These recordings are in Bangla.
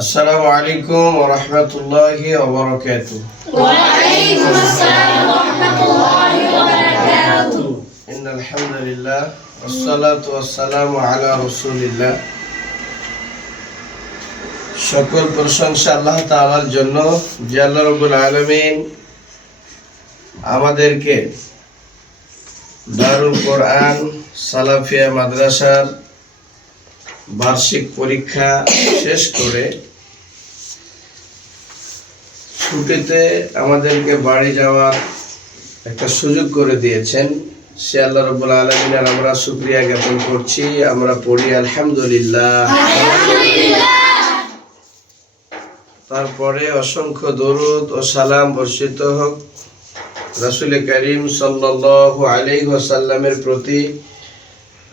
আসসালামু আলাইকুম ওয়া রাহমাতুল্লাহি ওয়া বারাকাতুহু। ওয়া আলাইকুম আসসালাম ওয়া রাহমাতুল্লাহি ওয়া বারাকাতুহু। ইন্নাল হামদুলিল্লাহ ওয়াসসালাতু ওয়াসসালামু আলা রাসূলিল্লাহ। সকল প্রশংসা আল্লাহ তাআলার জন্য, যে আল্লাহ রাব্বুল আলামিন আমাদেরকে দারুল কোরআন সালাফিয়া মাদ্রাসার বার্ষিক পরীক্ষা শেষ করে ছুটিতে আমাদেরকে বাড়ি যাওয়ার একটা সুযোগ করে দিয়েছেন। সে আল্লাহ রাব্বুল আলামিনের আমরা শুকরিয়া জ্ঞাপন করছি। আমরা পড়ি আলহামদুলিল্লাহ। তারপরে অসংখ্য দরুদ ও সালাম বর্ষিত হোক রাসূল করিম সাল্লাল্লাহু আলাইহি ওয়াসাল্লামের প্রতি।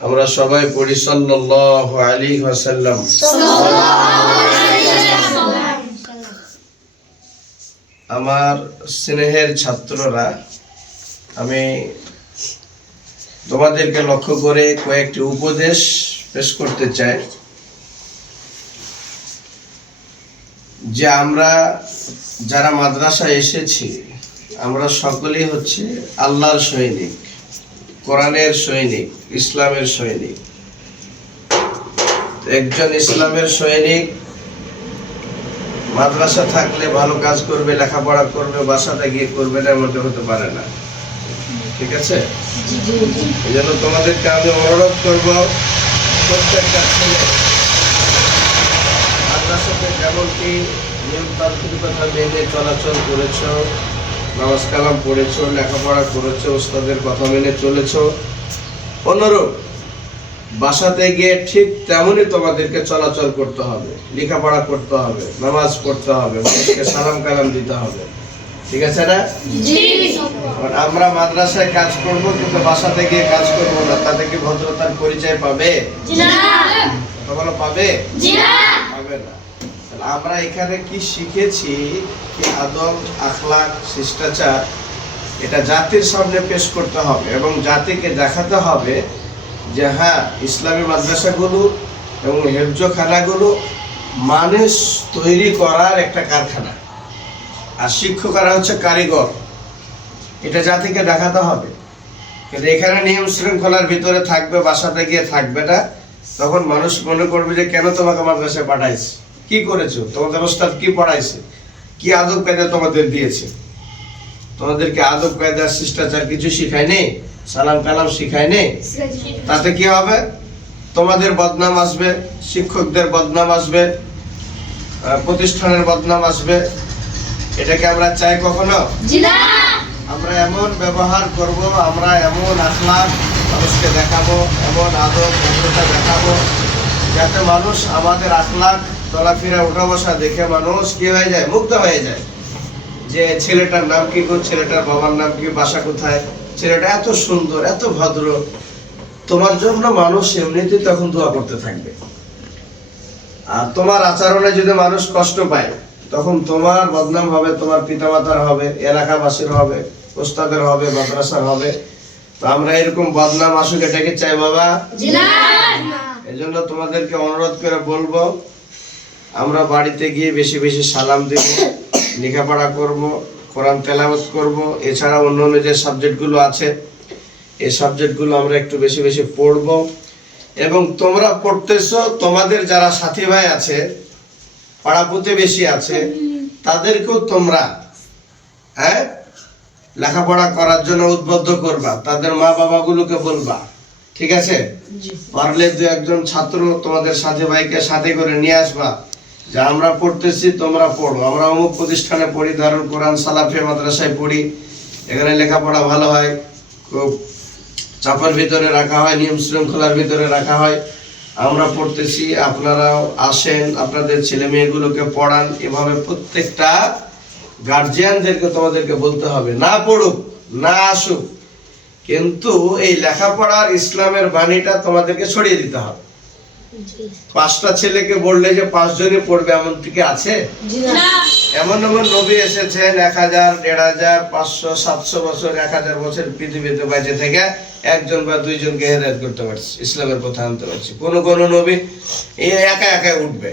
আমরা সবাই পড়ি সাল্লাল্লাহু আলাইহি ওয়াসাল্লাম। আমার স্নেহের ছাত্ররা, আমি তোমাদেরকে লক্ষ্য করে কয়েকটি উপদেশ পেশ করতে চাই। যে আমরা যারা মাদ্রাসায় এসেছি, আমরা সকলেই হচ্ছে আল্লাহর সৈনিক, কোরআনের সৈনিক, ইসলামের সৈনিক। একজন ইসলামের সৈনিক মাদ্রাসা থাকলে ভালো কাজ করবে, লেখাপড়া করবে, বাসাতে গিয়ে করবে না, এমনটা হতে পারে না। ঠিক আছে? এই জন্য তোমাদেরকে আমি অনুরোধ করবো, প্রত্যেকটা ছেলে মাদ্রাসাতে যেমনটি নিয়ম তান্ত্রিকতা মেনে চলাচল করেছ, নামাজ কালাম পড়েছ, লেখাপড়া করেছো, ওস্তাদের কথা মেনে চলেছ, অনুরূপ বাসাতে গিয়ে ঠিক তেমনই তোমাদেরকে চলাচল করতে হবে, লেখাপড়া করতে হবে, নামাজ পড়তে হবে, মানুষকে সালাম কালাম দিতে হবে। ঠিক আছে না? আমরা মাদ্রাসায় কাজ করব, কিন্তু বাসাতে গিয়ে কাজ করব না, তাতে কি ভদ্রতার পরিচয় পাবে? তোমরা পাবে? পাবে না। আমরা এখানে কি শিখেছি, কি আদব, আখলাক, শিষ্টাচার, এটা জাতির সামনে পেশ করতে হবে এবং জাতিকে দেখাতে হবে যে হ্যাঁ, ইসলামী মাদ্রাসাগুলো এবং হেফজখানাগুলো মানুষ তৈরি করার একটা কারখানা, আর শিক্ষকরা হচ্ছে কারিগর। এটা জাতিকে দেখাতে হবে। কিন্তু এখানে নিয়ম শৃঙ্খলার ভিতরে থাকবে, বাসাতে গিয়ে থাকবে না, তখন মানুষ মনে করবে যে কেন তোমাকে মাদ্রাসায় পাঠাইছে, কি করেছো, তোমাদের ওস্তাদ কি পড়াইছে, কি আদব কায়দা তোমাদের দিয়েছে। তোমাদেরকে আদব কায়দা, শিষ্টাচার কিছু শিখায়নি, সালাম কালাম শিখায়নি। তাতে কি হবে? তোমাদের বদনাম আসবে, শিক্ষকদের বদনাম আসবে, প্রতিষ্ঠানের বদনাম আসবে। এটাকে আমরা চাই কখনো? আমরা এমন ব্যবহার করব, আমরা এমন আখলাক মানুষকে দেখাবো, এমন আদব ভদ্রতা দেখাবো, যাতে মানুষ আমাদের আখলাক, চলাফেরা, উঠা বসা দেখে মানুষ কি হয়ে যায়, মুগ্ধ হয়ে যায় যে ছেলেটার নাম কি, ছেলেটার বাবার নাম কি, বাসা কোথায়, ছেলেটা এত সুন্দর, এত ভদ্র। তোমার জন্য মানুষ এমনিতেই তখন দোয়া করতে থাকবে। আর তোমার আচরণে যদি মানুষ কষ্ট পায়, তখন তোমার বদনাম হবে, তোমার পিতামাতার হবে, এলাকাবাসীর হবে, ওস্তাদের হবে, মাদ্রাসার হবে। তো আমরা এরকম বদনাম আসুক, এটাকে চাই বাবা? এই জন্য তোমাদেরকে অনুরোধ করে বলবো, আমরা বাড়িতে গিয়ে বেশি বেশি সালাম দেব, লেখাপড়া করব, কোরআন তেলাওয়াত করব। এছাড়া অন্যান্য যে সাবজেক্টগুলো আছে, এই সাবজেক্টগুলো আমরা একটু বেশি বেশি পড়ব। এবং তোমরা পড়তেছো, তোমাদের যারা সাথী ভাই আছে, পাড়া প্রতিবেশী আছে, তাদেরকেও তোমরা লেখাপড়া করার জন্য উদ্বুদ্ধ করবা, তাদের মা বাবাগুলোকে বলবা। ঠিক আছে? পারলে দু একজন ছাত্র তোমাদের সাথী ভাইকে সাথে করে নিয়ে আসবা, যে আমরা পড়তেছি, তোমরা পড়ো। আমরা অমুক প্রতিষ্ঠানে পড়ি, দারুল কোরআন সালাফিয়া মাদ্রাসায় পড়ি, এখানে লেখাপড়া ভালো হয়, খুব চাপের ভিতরে রাখা হয়, নিয়ম শৃঙ্খলার ভিতরে রাখা হয়। আমরা পড়তেছি, আপনারাও আসেন, আপনাদের ছেলে মেয়েগুলোকে পড়ান। এভাবে প্রত্যেকটা গার্জিয়ানদেরকে তোমাদেরকে বলতে হবে। না পড়ুক, না আসুক, কিন্তু এই লেখাপড়ার ইসলামের বাণীটা তোমাদেরকে ছড়িয়ে দিতে হবে। 5টা ছেলেকে বললে যে 5 জনই পড়বে, এমন থেকে আছে? এমন এমন নবী এসেছেন 1000, 1500, 500, 700 বছর, 1000 বছর পৃথিবীতে বেঁচে থেকে 1 বা 2 জনকে হেদায়েত করতে পারছে, ইসলামের পথে আনতে পারছে। কোন কোন নবী একা একা উঠবে,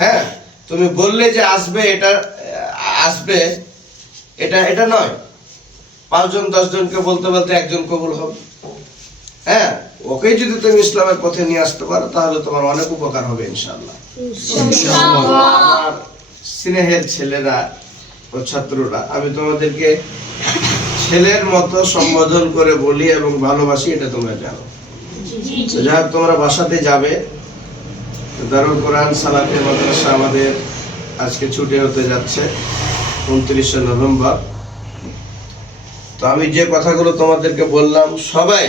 হ্যাঁ, তুমি বললে যে আসবে, এটা আসবে, এটা নয়। 5 জন 10 জনকে বলতে বলতে একজন কবুল হবে। হ্যাঁ, ওকে যদি তুমি ইসলামের পথে নিয়ে আসতে পারো তাহলে তোমার অনেক উপকার হবে ইনশাআল্লাহ। আমার স্নেহের ছেলেরা ও ছাত্ররা, আমি তোমাদেরকে ছেলের মতো সম্বোধন করে বলি এবং ভালোবাসি, এটা তোমরা জানো। তো যাই হোক, তোমরা বাসাতে যাবে। দারুল কোরআন সালাফি মাদ্রাসা আমাদের আজকে ছুটি হতে যাচ্ছে 29শে নভেম্বর। তো আমি যে কথাগুলো তোমাদেরকে বললাম সবাই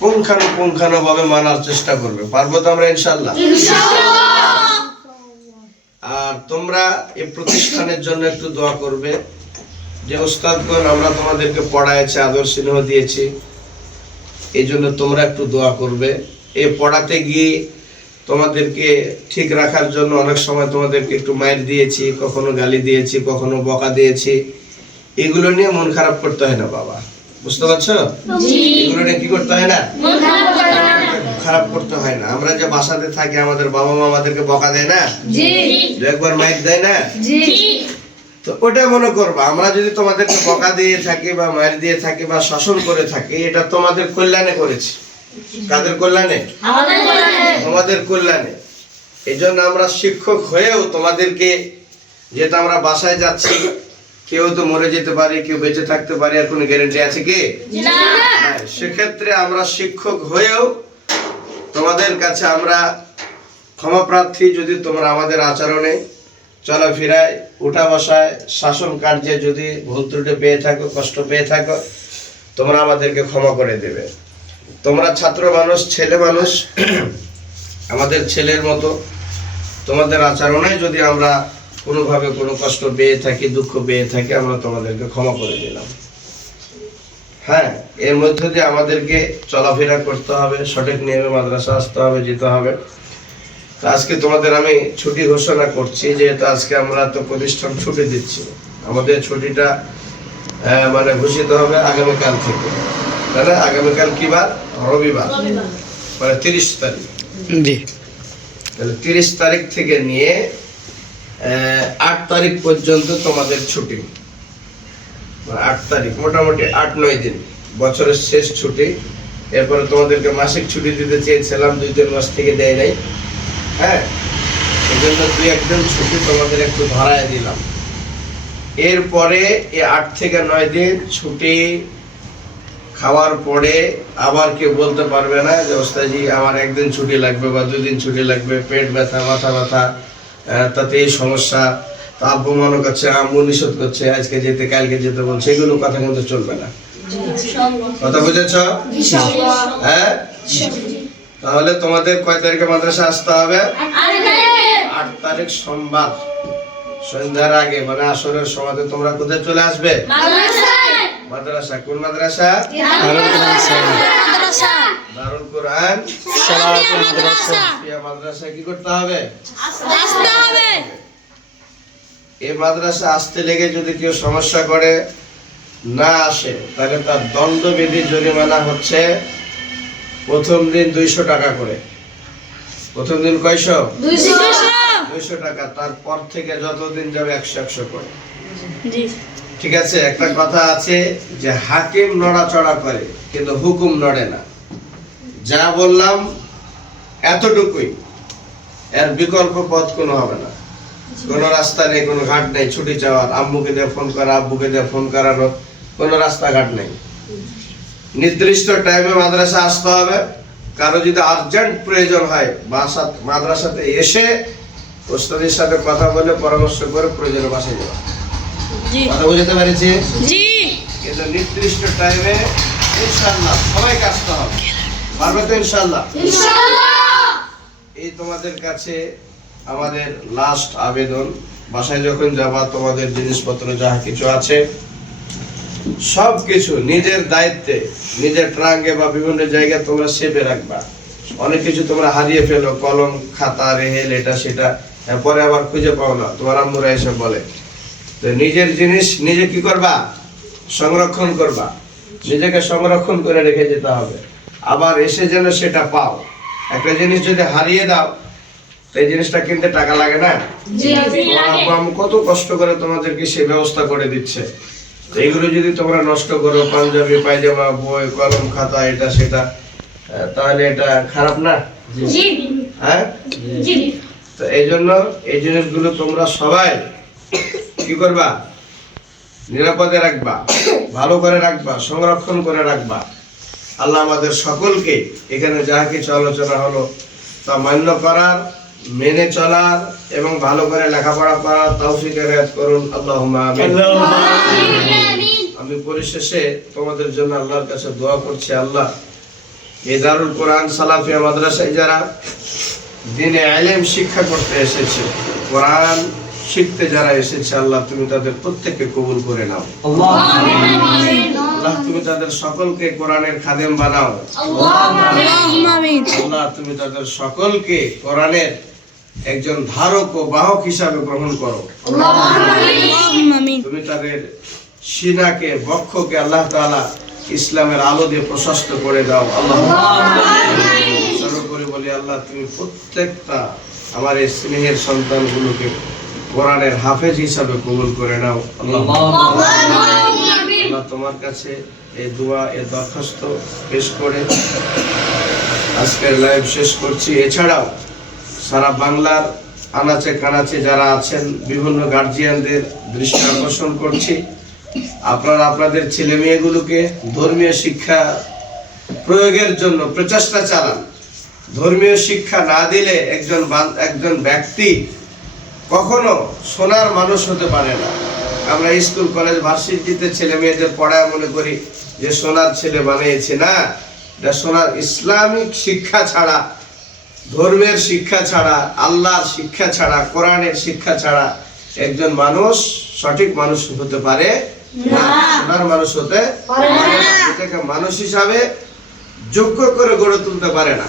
পুঙ্খানুপুঙ্খানুভাবে মানার চেষ্টা করবে। পারবো তো আমরা ইনশাআল্লাহ? আর তোমরা এই প্রতিষ্ঠানের জন্য একটু দোয়া করবে। যে উস্তাদগণ আমরা তোমাদেরকে পড়াইছি, আদর স্নেহ দিয়েছি, এই জন্য তোমরা একটু দোয়া করবে। এই পড়াতে গিয়ে তোমাদেরকে ঠিক রাখার জন্য অনেক সময় তোমাদেরকে একটু মাইর দিয়েছি, কখনো গালি দিয়েছি, কখনো বকা দিয়েছি। এগুলো নিয়ে মন খারাপ করতে হয় না বাবা, বুঝতে পারছো? এগুলো নিয়ে কি করতে হয় না, খারাপ করতে হয় না। আমরা যে বাসাতে থাকি, আমাদের বাবা মা আমাদেরকে বকা দেয় না, একবার মাইর দেয় না, তো ওটা মনে করবা। আমরা যদি তোমাদেরকে বকা দিয়ে থাকি বা মাইর দিয়ে থাকি বা শাসন করে থাকি, এটা তোমাদের কল্যাণে করেছি। কাদের কল্যাণে? তোমাদের কল্যাণে। এই জন্য আমরা শিক্ষক হয়েও তোমাদেরকে, যেটা আমরা বাসায় যাচ্ছি, কেউ তো মরে যেতে পারে, কেউ বেঁচে থাকতে পারে, আর কোনো গ্যারান্টি আছে কি? সেক্ষেত্রে আমরা শিক্ষক হয়েও তোমাদের কাছে আমরা ক্ষমা প্রার্থী। যদি তোমরা আমাদের আচরণে, চলাফেরায়, উঠা বসায়, শাসন কার্যে যদি ভুল ত্রুটি পেয়ে থাকো, কষ্ট পেয়ে থাকো, তোমরা আমাদেরকে ক্ষমা করে দেবে। তোমরা ছাত্র মানুষ, ছেলে মানুষ, আমাদের ছেলের মতো। তোমাদের আচরণে যদি আমরা কোনোভাবে কোনো কষ্ট পেয়ে থাকি, দুঃখ পেয়ে থাকি, আমরা তোমাদেরকে ক্ষমা করে দিলাম। হ্যাঁ, এর মধ্যে দিয়ে আমাদেরকে চলাফেরা করতে হবে, সঠিক নিয়মে মাদ্রাসা আসতে হবে, যেতে হবে। তো আজকে তোমাদের আমি ছুটি ঘোষণা করছি, যেহেতু আজকে আমরা তো প্রতিষ্ঠান ছুটি দিচ্ছি। আমাদের ছুটিটা মানে ঘোষিত হবে আগামীকাল থেকে। তাহলে আগামীকাল কি বার? রবিবার, মানে 30 তারিখ। তাহলে 30 তারিখ থেকে নিয়ে 8 তারিখ পর্যন্ত তোমাদের ছুটি। 8 তারিখ, মোটামুটি 8-9 দিন, বছরের শেষ ছুটি। এরপরে তোমাদেরকে মাসিক ছুটি দিতে চেয়েছিলাম, 2-3 মাস থেকে দেয় নাই। হ্যাঁ, এই জন্য 2-1 দিন ছুটি তোমাদের একটু ধরায় দিলাম। এরপরে এই 8 থেকে 9 দিন ছুটি খাওয়ার পরে আবার কেউ বলতে পারবে না যে ওস্তাদজি আমার 1 দিন ছুটি লাগবে বা 2 দিন ছুটি লাগবে, পেট ব্যথা, মাথা ব্যথা, তাতে এই সমস্যা, তা আব্বু মনে করছে, আম্মু নিষেধ করছে, আজকে যেতে কালকে যেতে বলছে। এগুলো কথা কিন্তু চলবে না। কথা বুঝেছ? হ্যাঁ, তাহলে তোমাদের কয় তারিখে মাদ্রাসা আসতে হবে? 8 তারিখ সোমবার সন্ধ্যার আগে, মানে আসরের সময় তোমরা কোথায় চলে আসবে? মাদ্রাসা। কোন মাদ্রাসা? দারুল কোরআন মাদ্রাসা। কি করতে হবে? এই মাদ্রাসা আসতে লেগে যদি কেউ সমস্যা করে, না আসে, তাহলে তার দণ্ডবিধি জরিমানা হচ্ছে প্রথম দিন 200 টাকা করে। প্রথম দিন কয়শো? 200 টাকা। তারপর থেকে যতদিন যাবে 100 করে। ঠিক আছে? একটা কথা আছে যে হাকিম নড়াচড়া করে কিন্তু হুকুম নড়ে না। যা বললাম এতটুকুই, এর বিকল্প পথ কোনো হবে না। কোনো রাস্তা নেই, কোনো ঘাট নেই ছুটি চাওয়ার, আম্মুকে দিয়ে ফোন করা, আব্বুকে দিয়ে ফোন করার কোনো রাস্তাঘাট নেই। নির্দিষ্ট টাইমে মাদ্রাসা আসতে হবে। কারো যদি আর্জেন্ট প্রয়োজন হয়, মাদ্রাসাতে এসে ওস্তাদের সাথে কথা বলে পরামর্শ করে প্রয়োজনে বাসায় যাওয়া। কথা বুঝতে পেরেছি? কিন্তু নির্দিষ্ট টাইমে ইনশাআল্লাহ সবাইকে আসতে হবে। পারবে তো ইনশাআল্লাহ? এই তোমাদের কাছে আমাদের লাস্ট আবেদন, বাসায় যখন যাবা তোমাদের জিনিসপত্র যা কিছু আছে সব কিছু নিজের দায়িত্বে, নিজের ট্রাঙ্কে বা বিভিন্ন জায়গায় তোমরা সেভে রাখবা। অনেক কিছু তোমরা হারিয়ে ফেলো, কলম, খাতা, রেহেল, এটা সেটা, এরপরে আবার খুঁজে পাও না, তোমার আম্মুরা এসে বলে। তো নিজের জিনিস নিজে কি করবা? সংরক্ষণ করবা। নিজেকে সংরক্ষণ করে রেখে যেতে হবে, আবার এসে যেন সেটা পাও। একটা জিনিস যদি হারিয়ে দাও, তো এই জিনিসটা কিনতে টাকা লাগে না? জি তোমার আব্বা আম্মু কত কষ্ট করে তোমাদেরকে সে ব্যবস্থা করে দিচ্ছে। তো এইগুলো যদি তোমরা নষ্ট করো, পাঞ্জাবি, পায়জামা, বই, কলম, খাতা, এটা সেটা, তাহলে এটা খারাপ না? জি হ্যাঁ। জি তো এই জন্য এই জিনিসগুলো তোমরা সবাই কি করবা? নিরাপদে রাখবা, ভালো করে রাখবা, সংরক্ষণ করে রাখবা। আল্লাহ আমাদের সকলকে এখানে যাহা কিছু আলোচনা হলো তা মান্য করার, মেনে চলার এবং ভালো করে লেখাপড়া করার তৌফিক এনায়েত করুন। আল্লাহুম্মা আমিন। আমি পরিশেষে তোমাদের জন্য আল্লাহর কাছে দোয়া করছি, আল্লাহ এই দারুল কোরআন সালাফিয়া মাদ্রাসায় যারা দ্বীনে ইলম শিক্ষা করতে এসেছে, কোরআন শিখতে যারা এসেছে, আল্লাহ তুমি তাদের প্রত্যেককে কবুল করে নাও। আল্লাহ তুমি তাদের সকলকে কোরআনের খাদেম বানাও। আল্লাহ তুমি তাদের সকলকে কোরআনের একজন ধারক ও বাহক হিসাবে গ্রহণ করো। তুমি তাদের সিনাকে, বক্ষকে আল্লাহ তাআলা ইসলামের আলো দিয়ে প্রশস্ত করে দাও। আল্লাহ সর্বোপরি বলি, আল্লাহ তুমি প্রত্যেকটা আমার এই স্নেহের সন্তানগুলোকে কোরআনের হাফেজ হিসাবে কবুল করে নাও। আল্লাহ তোমার কাছে এই দোয়া, এই দরখাস্ত পেশ করে আজকের লাইভ শেষ করছি। এছাড়াও সারা বাংলার আনাচে কানাচে যারা আছেন, বিভিন্ন গার্জিয়ানদের দৃষ্টি আকর্ষণ করছি, আপনারা আপনাদের ছেলে মেয়েগুলোকে ধর্মীয় শিক্ষা প্রয়োগের জন্য প্রচেষ্টা চালান। ধর্মীয় শিক্ষা না দিলে একজন ব্যক্তি কখনো সোনার মানুষ হতে পারে না। আমরা স্কুল, কলেজ, ভার্সিটিতে ছেলে মেয়েদের পড়ায় মনে করি যে সোনার ছেলে বানিয়েছে, না, এটা সোনার ইসলামিক শিক্ষা ছাড়া, ধর্মের শিক্ষা ছাড়া, আল্লাহর শিক্ষা ছাড়া, কোরআনের শিক্ষা ছাড়া একজন মানুষ সঠিক মানুষ হতে পারে না, সোনার মানুষ হতে পারে না, এটাকে মানুষ হিসাবে যোগ্য করে গড়ে তুলতে পারে না।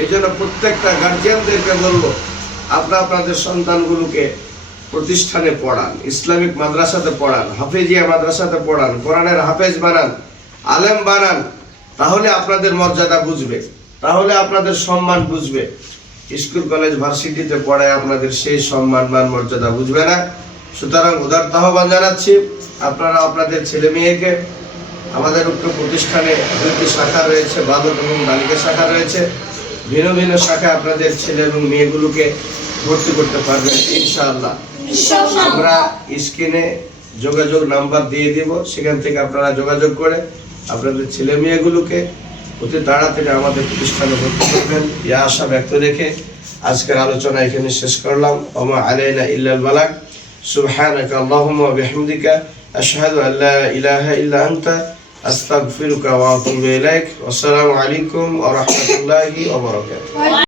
এই জন্য প্রত্যেকটা গার্জিয়ানদেরকে বলবো, আপনাদের সন্তানগুলোকে প্রতিষ্ঠানে পড়ান, ইসলামিক মাদ্রাসাতে পড়ান, হাফেজিয়া মাদ্রাসাতে পড়ান, কোরআনের হাফেজ বানান, আলেম বানান। তাহলে আপনাদের মর্যাদা বুঝবে, তাহলে আপনাদের সম্মান বুঝবে। স্কুল, কলেজ, ভার্সিটিতে পড়ায় আপনাদের সেই সম্মান মান মর্যাদা বুঝবে না। সুতরাং উদারত আহ্বান জানাচ্ছি, আপনারা আপনাদের ছেলে মেয়েকে আমাদের উক্ত প্রতিষ্ঠানে 2টি শাখা রয়েছে, বাদক এবং বালিকা শাখা রয়েছে, ভিন্ন ভিন্ন শাখায় আপনাদের ছেলে এবং মেয়েগুলোকে ভর্তি করতে পারবেন ইনশাআল্লাহ। আমরা স্ক্রিনে যোগাযোগ নাম্বার দিয়ে দিব, সেখান থেকে আপনারা যোগাযোগ করে আপনাদের ছেলে মেয়েগুলোকে অতি তাড়াতাড়ি আমাদের প্রতিষ্ঠানে ভর্তি করবেন, এই আশা ব্যক্ত রেখে আজকের আলোচনা এখানে শেষ করলাম। ওমা আলাইনা ইল্লাল বালাগ। সুবহানাকা আল্লাহুম্মা ওয়া বিহামদিকা আশহাদু আল্লা ইলাহা ইল্লা আনতা আস্তাগফিরুকা ওয়া আতুবু ইলাইক। আসসালামু আলাইকুম ওয়া রাহমাতুল্লাহি ওয়া বারাকাতুহু।